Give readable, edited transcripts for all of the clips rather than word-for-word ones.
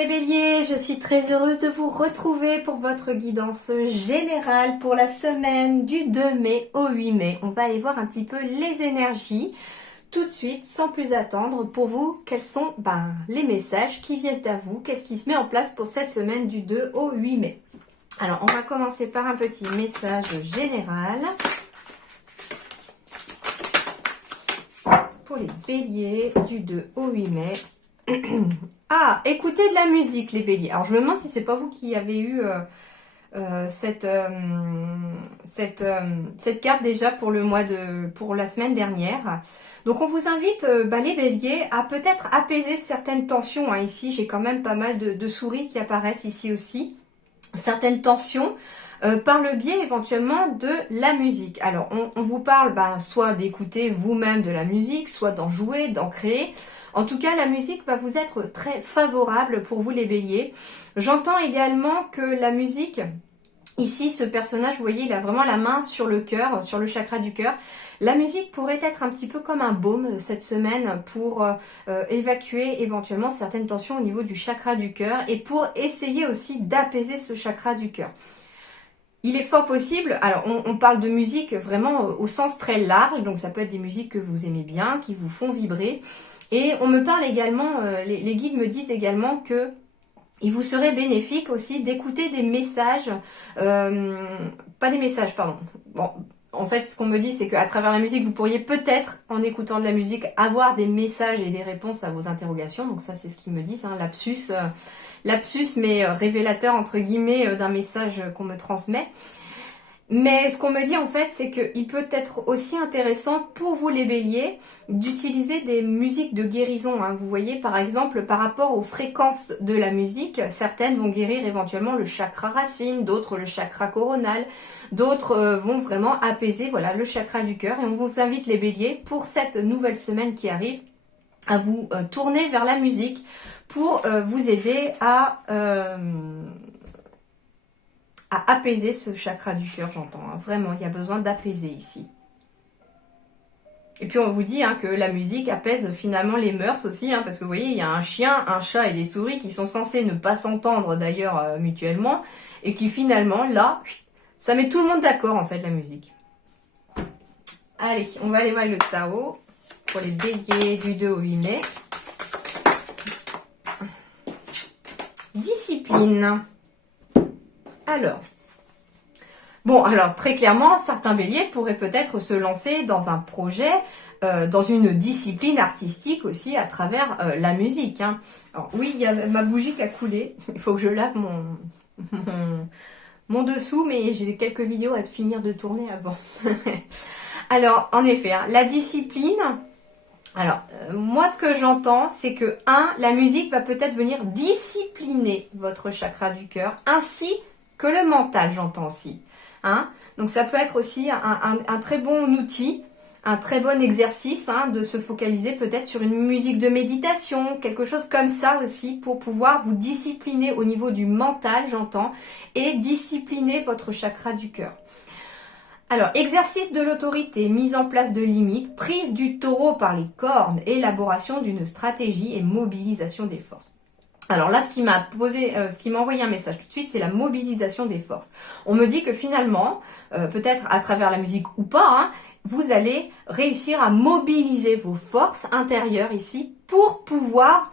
les béliers, je suis très heureuse de vous retrouver pour votre guidance générale pour la semaine du 2 mai au 8 mai. On va aller voir un petit peu les énergies tout de suite, sans plus attendre. Pour vous, quels sont les messages qui viennent à vous? Qu'est-ce qui se met en place pour cette semaine du 2 au 8 mai? Alors, on va commencer par un petit message général pour les béliers du 2 au 8 mai. Ah, écoutez de la musique, les béliers. Alors, je me demande si c'est pas vous qui avez eu cette carte déjà pour pour la semaine dernière. Donc, on vous invite, les béliers, à peut-être apaiser certaines tensions. Ici, j'ai quand même pas mal de souris qui apparaissent ici aussi. Certaines tensions par le biais éventuellement de la musique. Alors, on vous parle soit d'écouter vous-même de la musique, soit d'en jouer, d'en créer. En tout cas, la musique va vous être très favorable pour vous les béliers. J'entends également que la musique, ici, ce personnage, vous voyez, il a vraiment la main sur le cœur, sur le chakra du cœur. La musique pourrait être un petit peu comme un baume cette semaine pour évacuer éventuellement certaines tensions au niveau du chakra du cœur et pour essayer aussi d'apaiser ce chakra du cœur. Il est fort possible, alors on parle de musique vraiment au sens très large, donc ça peut être des musiques que vous aimez bien, qui vous font vibrer. Et on me parle également, les guides me disent également que il vous serait bénéfique aussi d'écouter des messages, pas des messages, pardon. Bon, en fait, ce qu'on me dit, c'est qu'à travers la musique, vous pourriez peut-être, en écoutant de la musique, avoir des messages et des réponses à vos interrogations. Donc ça, c'est ce qu'ils me disent, lapsus, mais révélateur, entre guillemets, d'un message qu'on me transmet. Mais ce qu'on me dit en fait, c'est qu'il peut être aussi intéressant pour vous les béliers d'utiliser des musiques de guérison. Vous voyez par exemple par rapport aux fréquences de la musique, certaines vont guérir éventuellement le chakra racine, d'autres le chakra coronal, d'autres vont vraiment apaiser le chakra du cœur. Et on vous invite les béliers pour cette nouvelle semaine qui arrive à vous tourner vers la musique pour vous aider à apaiser ce chakra du cœur, j'entends. Vraiment, il y a besoin d'apaiser ici. Et puis on vous dit que la musique apaise finalement les mœurs aussi, parce que vous voyez, il y a un chien, un chat et des souris qui sont censés ne pas s'entendre d'ailleurs mutuellement, et qui finalement, là, ça met tout le monde d'accord en fait, la musique. Allez, on va aller voir le tarot pour les béliers du 2 au 8 mai. Discipline. Alors, très clairement, certains béliers pourraient peut-être se lancer dans un projet, dans une discipline artistique aussi à travers la musique. Alors oui, il y a ma bougie qui a coulé, il faut que je lave mon dessous, mais j'ai quelques vidéos à finir de tourner avant. Alors, en effet, la discipline... Alors, moi, ce que j'entends, c'est que, la musique va peut-être venir discipliner votre chakra du cœur, ainsi que le mental, j'entends aussi. Donc, ça peut être aussi un très bon outil, un très bon exercice de se focaliser peut-être sur une musique de méditation, quelque chose comme ça aussi, pour pouvoir vous discipliner au niveau du mental, j'entends, et discipliner votre chakra du cœur. Alors, exercice de l'autorité, mise en place de limites, prise du taureau par les cornes, élaboration d'une stratégie et mobilisation des forces. Alors là, ce qui m'a envoyé un message tout de suite, c'est la mobilisation des forces. On me dit que finalement, peut-être à travers la musique ou pas, vous allez réussir à mobiliser vos forces intérieures ici pour pouvoir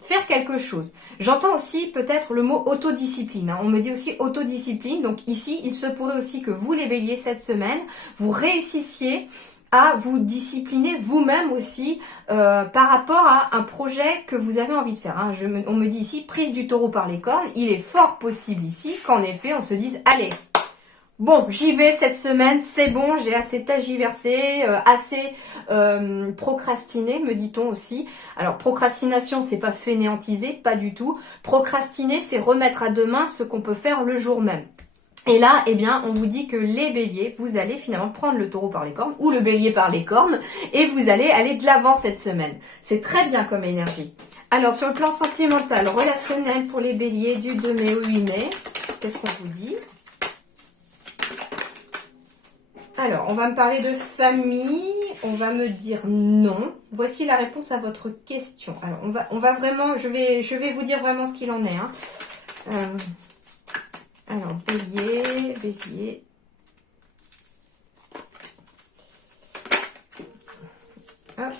faire quelque chose. J'entends aussi peut-être le mot autodiscipline. On me dit aussi autodiscipline. Donc ici, il se pourrait aussi que vous les béliers cette semaine, vous réussissiez à vous discipliner vous-même aussi par rapport à un projet que vous avez envie de faire. On me dit ici, prise du taureau par les cornes. Il est fort possible ici qu'en effet, on se dise, allez, bon, j'y vais cette semaine, c'est bon, j'ai assez tergiversé, assez procrastiné, me dit-on aussi. Alors, procrastination, c'est pas fainéantiser, pas du tout. Procrastiner, c'est remettre à demain ce qu'on peut faire le jour même. Et là, on vous dit que les béliers, vous allez finalement prendre le taureau par les cornes, ou le bélier par les cornes, et vous allez aller de l'avant cette semaine. C'est très bien comme énergie. Alors, sur le plan sentimental, relationnel pour les béliers du 2 mai au 8 mai, qu'est-ce qu'on vous dit ? Alors, on va me parler de famille, on va me dire non. Voici la réponse à votre question. Alors, on va vraiment, je vais vous dire vraiment ce qu'il en est. Hein. Alors, bélier, bélier. Hop.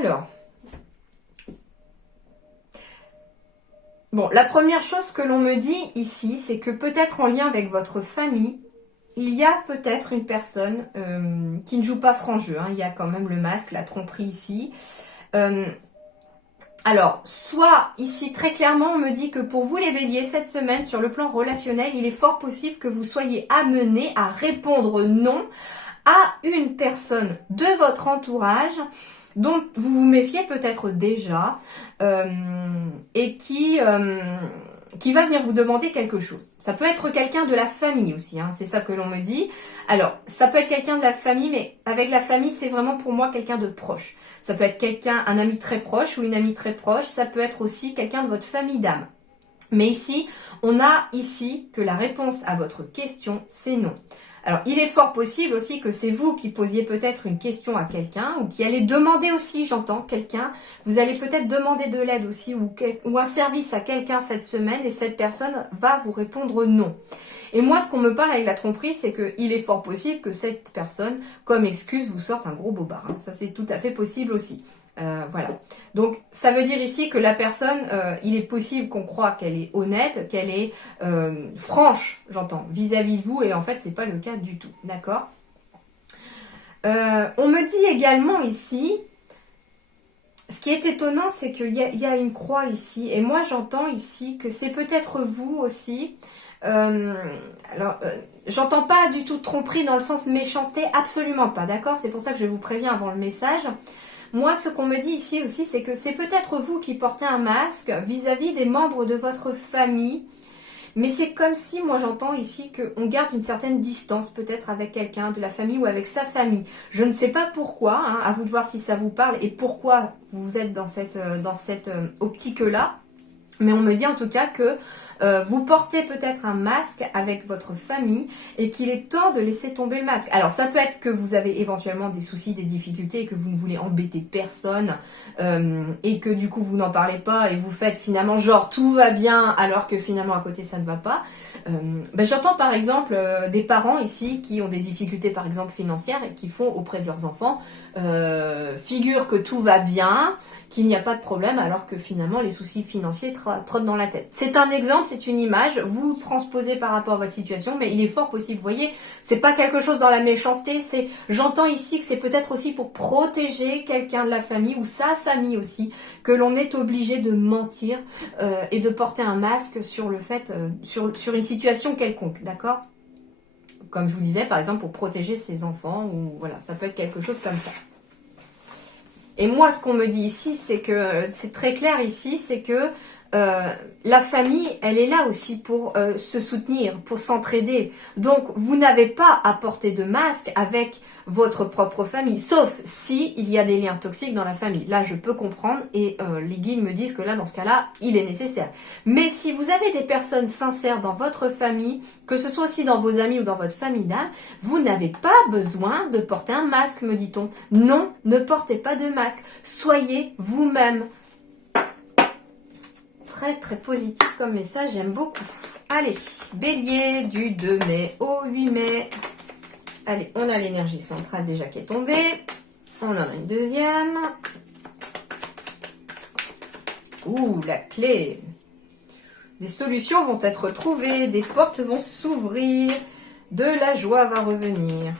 Alors, bon, la première chose que l'on me dit ici, c'est que peut-être en lien avec votre famille, il y a peut-être une personne qui ne joue pas franc jeu. Hein. Il y a quand même le masque, la tromperie ici. Alors, soit ici très clairement on me dit que pour vous les béliers, cette semaine sur le plan relationnel, il est fort possible que vous soyez amenés à répondre non à une personne de votre entourage dont vous vous méfiez peut-être déjà et qui va venir vous demander quelque chose. Ça peut être quelqu'un de la famille aussi, hein, c'est ça que l'on me dit. Alors, ça peut être quelqu'un de la famille, mais avec la famille, c'est vraiment pour moi quelqu'un de proche. Ça peut être quelqu'un, un ami très proche ou une amie très proche. Ça peut être aussi quelqu'un de votre famille d'âme. Mais ici, on a ici que la réponse à votre question, c'est non. Alors, il est fort possible aussi que c'est vous qui posiez peut-être une question à quelqu'un ou qui allez demander aussi, j'entends, quelqu'un. Vous allez peut-être demander de l'aide aussi ou un service à quelqu'un cette semaine et cette personne va vous répondre non. Et moi, ce qu'on me parle avec la tromperie, c'est qu'il est fort possible que cette personne, comme excuse, vous sorte un gros bobard. Hein. Ça, c'est tout à fait possible aussi. Voilà. Donc, ça veut dire ici que la personne, il est possible qu'on croit qu'elle est honnête, qu'elle est franche, j'entends, vis-à-vis de vous, et en fait, c'est pas le cas du tout. D'accord ? On me dit également ici, ce qui est étonnant, c'est qu'il y a une croix ici, et moi, j'entends ici que c'est peut-être vous aussi. J'entends pas du tout tromperie dans le sens méchanceté, absolument pas, d'accord? C'est pour ça que je vous préviens avant le message. Moi, ce qu'on me dit ici aussi, c'est que c'est peut-être vous qui portez un masque vis-à-vis des membres de votre famille. Mais c'est comme si, moi j'entends ici qu'on garde une certaine distance peut-être avec quelqu'un de la famille ou avec sa famille. Je ne sais pas pourquoi, hein, à vous de voir si ça vous parle et pourquoi vous êtes dans cette optique-là. Mais on me dit en tout cas que vous portez peut-être un masque avec votre famille et qu'il est temps de laisser tomber le masque. Alors ça peut être que vous avez éventuellement des soucis, des difficultés et que vous ne voulez embêter personne et que du coup vous n'en parlez pas et vous faites finalement genre tout va bien alors que finalement à côté ça ne va pas. J'entends par exemple des parents ici qui ont des difficultés par exemple financières et qui font auprès de leurs enfants figure que tout va bien, qu'il n'y a pas de problème alors que finalement les soucis financiers trottent dans la tête. C'est un exemple, c'est une image, vous transposez par rapport à votre situation, mais il est fort possible, vous voyez, c'est pas quelque chose dans la méchanceté, c'est, j'entends ici que c'est peut-être aussi pour protéger quelqu'un de la famille ou sa famille aussi, que l'on est obligé de mentir et de porter un masque sur le fait, sur une situation quelconque, d'accord ? Comme je vous disais, par exemple, pour protéger ses enfants, ou voilà, ça peut être quelque chose comme ça. Et moi, ce qu'on me dit ici, c'est que, c'est très clair ici, c'est que la famille, elle est là aussi pour se soutenir, pour s'entraider. Donc, vous n'avez pas à porter de masque avec votre propre famille, sauf si il y a des liens toxiques dans la famille. Là, je peux comprendre et les guides me disent que là, dans ce cas-là, il est nécessaire. Mais si vous avez des personnes sincères dans votre famille, que ce soit aussi dans vos amis ou dans votre famille d'âme, vous n'avez pas besoin de porter un masque, me dit-on. Non, ne portez pas de masque. Soyez vous-même. Très très positif comme message, j'aime beaucoup. Allez, bélier du 2 mai au 8 mai. Allez, on a l'énergie centrale déjà qui est tombée. On en a une deuxième. Ouh, la clé. Des solutions vont être trouvées, des portes vont s'ouvrir, de la joie va revenir.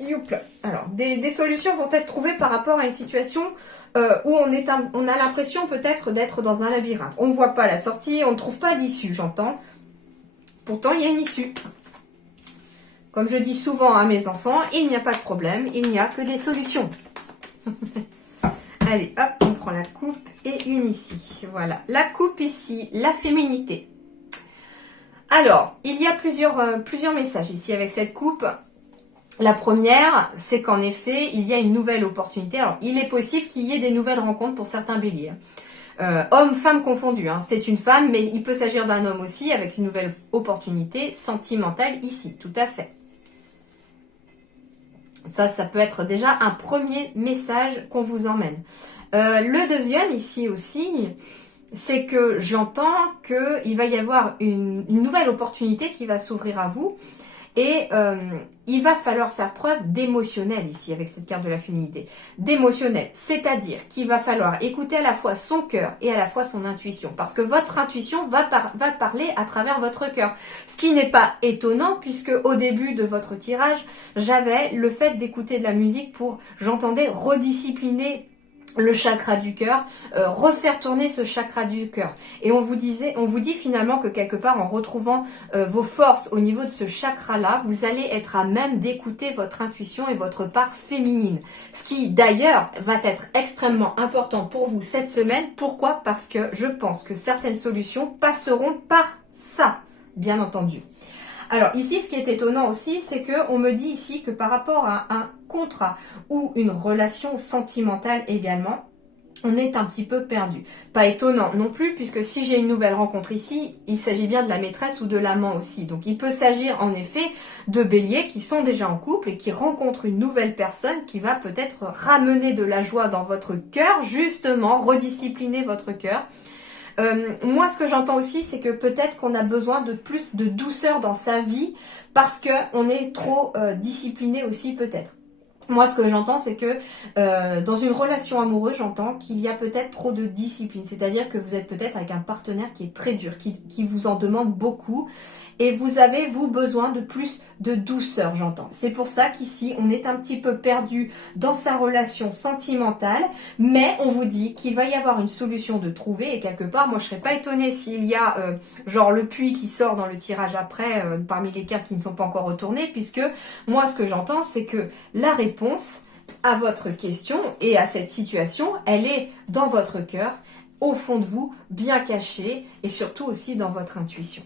Youpla. Alors, des solutions vont être trouvées par rapport à une situation où on a l'impression peut-être d'être dans un labyrinthe. On ne voit pas la sortie, on ne trouve pas d'issue, j'entends. Pourtant, il y a une issue. Comme je dis souvent à mes enfants, il n'y a pas de problème, il n'y a que des solutions. Allez, hop, on prend la coupe et une ici. Voilà, la coupe ici, la féminité. Alors, il y a plusieurs messages ici avec cette coupe. La première, c'est qu'en effet, il y a une nouvelle opportunité. Alors, il est possible qu'il y ait des nouvelles rencontres pour certains béliers. Homme, femme confondus, hein. C'est une femme, mais il peut s'agir d'un homme aussi, avec une nouvelle opportunité sentimentale ici, tout à fait. Ça peut être déjà un premier message qu'on vous emmène. Le deuxième ici aussi, c'est que j'entends qu'il va y avoir une nouvelle opportunité qui va s'ouvrir à vous. Et il va falloir faire preuve d'émotionnel ici, avec cette carte de la féminité. D'émotionnel, c'est-à-dire qu'il va falloir écouter à la fois son cœur et à la fois son intuition. Parce que votre intuition va parler à travers votre cœur. Ce qui n'est pas étonnant, puisque au début de votre tirage, j'avais le fait d'écouter de la musique pour, j'entendais, rediscipliner le chakra du cœur, refaire tourner ce chakra du cœur. Et on vous dit finalement que quelque part, en retrouvant vos forces au niveau de ce chakra-là, vous allez être à même d'écouter votre intuition et votre part féminine. Ce qui d'ailleurs va être extrêmement important pour vous cette semaine. Pourquoi? Parce que je pense que certaines solutions passeront par ça, bien entendu. Alors ici, ce qui est étonnant aussi, c'est que on me dit ici que par rapport à un contrat ou une relation sentimentale également, on est un petit peu perdu. Pas étonnant non plus, puisque si j'ai une nouvelle rencontre ici, il s'agit bien de la maîtresse ou de l'amant aussi. Donc il peut s'agir en effet de béliers qui sont déjà en couple et qui rencontrent une nouvelle personne qui va peut-être ramener de la joie dans votre cœur, justement, rediscipliner votre cœur. Moi, ce que j'entends aussi, c'est que peut-être qu'on a besoin de plus de douceur dans sa vie parce que on est trop discipliné aussi peut-être. Moi, ce que j'entends, c'est que dans une relation amoureuse, j'entends qu'il y a peut-être trop de discipline. C'est-à-dire que vous êtes peut-être avec un partenaire qui est très dur, qui vous en demande beaucoup. Et vous avez, vous, besoin de plus de douceur, j'entends. C'est pour ça qu'ici, on est un petit peu perdu dans sa relation sentimentale. Mais on vous dit qu'il va y avoir une solution de trouver. Et quelque part, moi, je serais pas étonnée s'il y a genre le puits qui sort dans le tirage après, parmi les cartes qui ne sont pas encore retournées. Puisque moi, ce que j'entends, c'est que la réponse à votre question et à cette situation, elle est dans votre cœur, au fond de vous, bien cachée et surtout aussi dans votre intuition.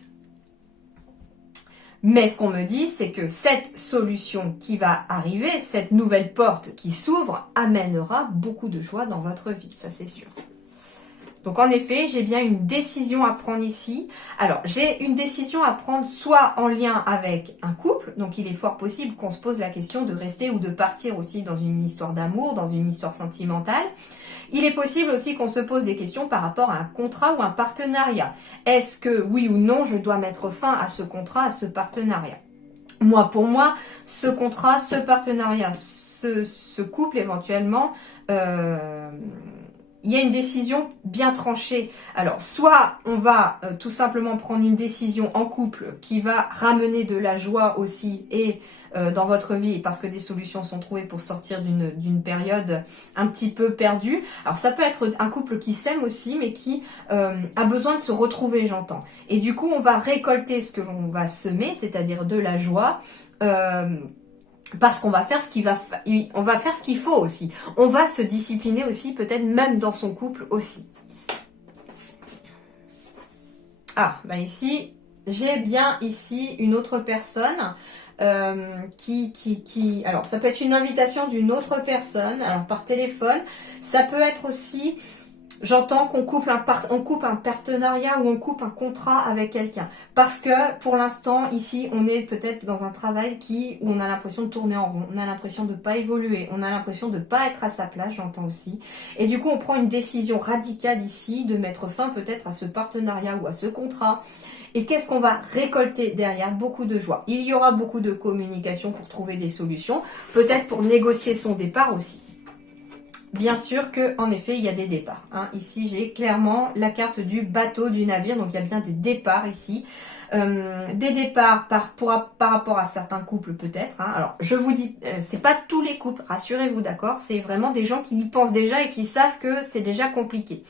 Mais ce qu'on me dit, c'est que cette solution qui va arriver, cette nouvelle porte qui s'ouvre, amènera beaucoup de joie dans votre vie, ça c'est sûr. Donc en effet, j'ai bien une décision à prendre ici. Alors, j'ai une décision à prendre soit en lien avec un couple, donc il est fort possible qu'on se pose la question de rester ou de partir aussi dans une histoire d'amour, dans une histoire sentimentale. Il est possible aussi qu'on se pose des questions par rapport à un contrat ou un partenariat. Est-ce que, oui ou non, je dois mettre fin à ce contrat, à ce partenariat? Moi, pour moi, ce contrat, ce partenariat, ce couple éventuellement, il y a une décision bien tranchée. Alors, soit on va tout simplement prendre une décision en couple qui va ramener de la joie aussi et dans votre vie parce que des solutions sont trouvées pour sortir d'une période un petit peu perdue. Alors, ça peut être un couple qui s'aime aussi mais qui a besoin de se retrouver, j'entends. Et du coup, on va récolter ce que l'on va semer, c'est-à-dire de la joie, parce qu'on va faire on va faire ce qu'il faut aussi. On va se discipliner aussi, peut-être même dans son couple aussi. Ah, bah ici, j'ai bien ici une autre personne alors ça peut être une invitation d'une autre personne, alors par téléphone. Ça peut être aussi, j'entends qu'on coupe un partenariat ou on coupe un contrat avec quelqu'un. Parce que pour l'instant, ici, on est peut-être dans un travail où on a l'impression de tourner en rond, on a l'impression de ne pas évoluer, on a l'impression de ne pas être à sa place, j'entends aussi. Et du coup, on prend une décision radicale ici de mettre fin peut-être à ce partenariat ou à ce contrat. Et qu'est-ce qu'on va récolter derrière? Beaucoup de joie. Il y aura beaucoup de communication pour trouver des solutions, peut-être pour négocier son départ aussi. Bien sûr que, en effet, il y a des départs. Hein. Ici, j'ai clairement la carte du bateau, du navire. Donc, il y a bien des départs ici. Des départs par rapport à certains couples, peut-être. Hein. Alors, je vous dis, c'est pas tous les couples, rassurez-vous, d'accord? C'est vraiment des gens qui y pensent déjà et qui savent que c'est déjà compliqué.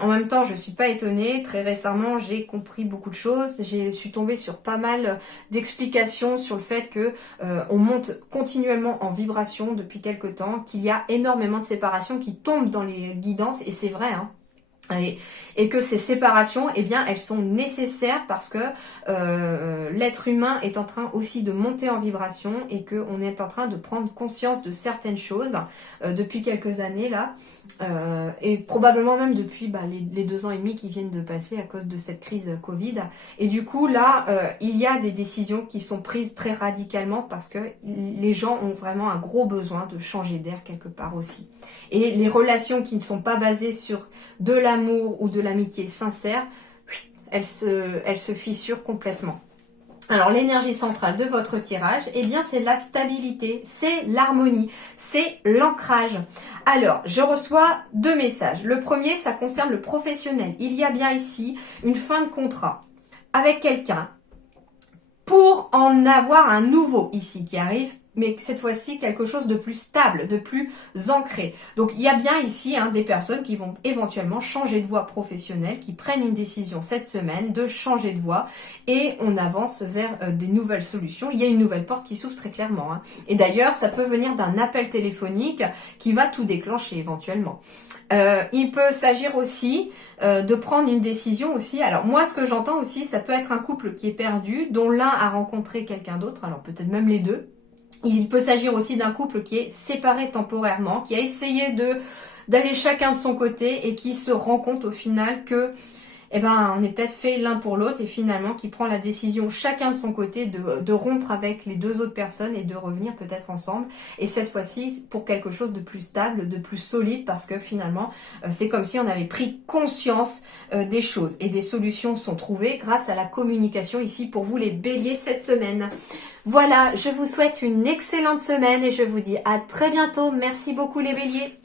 En même temps, je suis pas étonnée. Très récemment, j'ai compris beaucoup de choses. Je suis tombée sur pas mal d'explications sur le fait que on monte continuellement en vibration depuis quelque temps, qu'il y a énormément de séparations qui tombent dans les guidances, et c'est vrai. Hein. Et que ces séparations, eh bien, elles sont nécessaires parce que l'être humain est en train aussi de monter en vibration et qu'on est en train de prendre conscience de certaines choses depuis quelques années là, et probablement même depuis les 2 ans et demi qui viennent de passer à cause de cette crise Covid. Et du coup là, il y a des décisions qui sont prises très radicalement parce que les gens ont vraiment un gros besoin de changer d'air quelque part aussi. Et les relations qui ne sont pas basées sur de l'amour ou de l'amitié sincère, elles se fissurent complètement. Alors l'énergie centrale de votre tirage, eh bien c'est la stabilité, c'est l'harmonie, c'est l'ancrage. Alors je reçois 2 messages. Le premier, ça concerne le professionnel. Il y a bien ici une fin de contrat avec quelqu'un pour en avoir un nouveau ici qui arrive, mais cette fois-ci quelque chose de plus stable, de plus ancré. Donc il y a bien ici des personnes qui vont éventuellement changer de voie professionnelle, qui prennent une décision cette semaine de changer de voie et on avance vers des nouvelles solutions. Il y a une nouvelle porte qui s'ouvre très clairement. Et d'ailleurs, ça peut venir d'un appel téléphonique qui va tout déclencher éventuellement. Il peut s'agir aussi de prendre une décision aussi. Alors moi, ce que j'entends aussi, ça peut être un couple qui est perdu, dont l'un a rencontré quelqu'un d'autre, alors peut-être même les deux. Il peut s'agir aussi d'un couple qui est séparé temporairement, qui a essayé d'aller chacun de son côté et qui se rend compte au final que on est peut-être fait l'un pour l'autre et finalement qui prend la décision chacun de son côté de rompre avec les 2 autres personnes et de revenir peut-être ensemble. Et cette fois-ci pour quelque chose de plus stable, de plus solide parce que finalement c'est comme si on avait pris conscience des choses et des solutions sont trouvées grâce à la communication ici pour vous les béliers cette semaine. Voilà, je vous souhaite une excellente semaine et je vous dis à très bientôt. Merci beaucoup les béliers.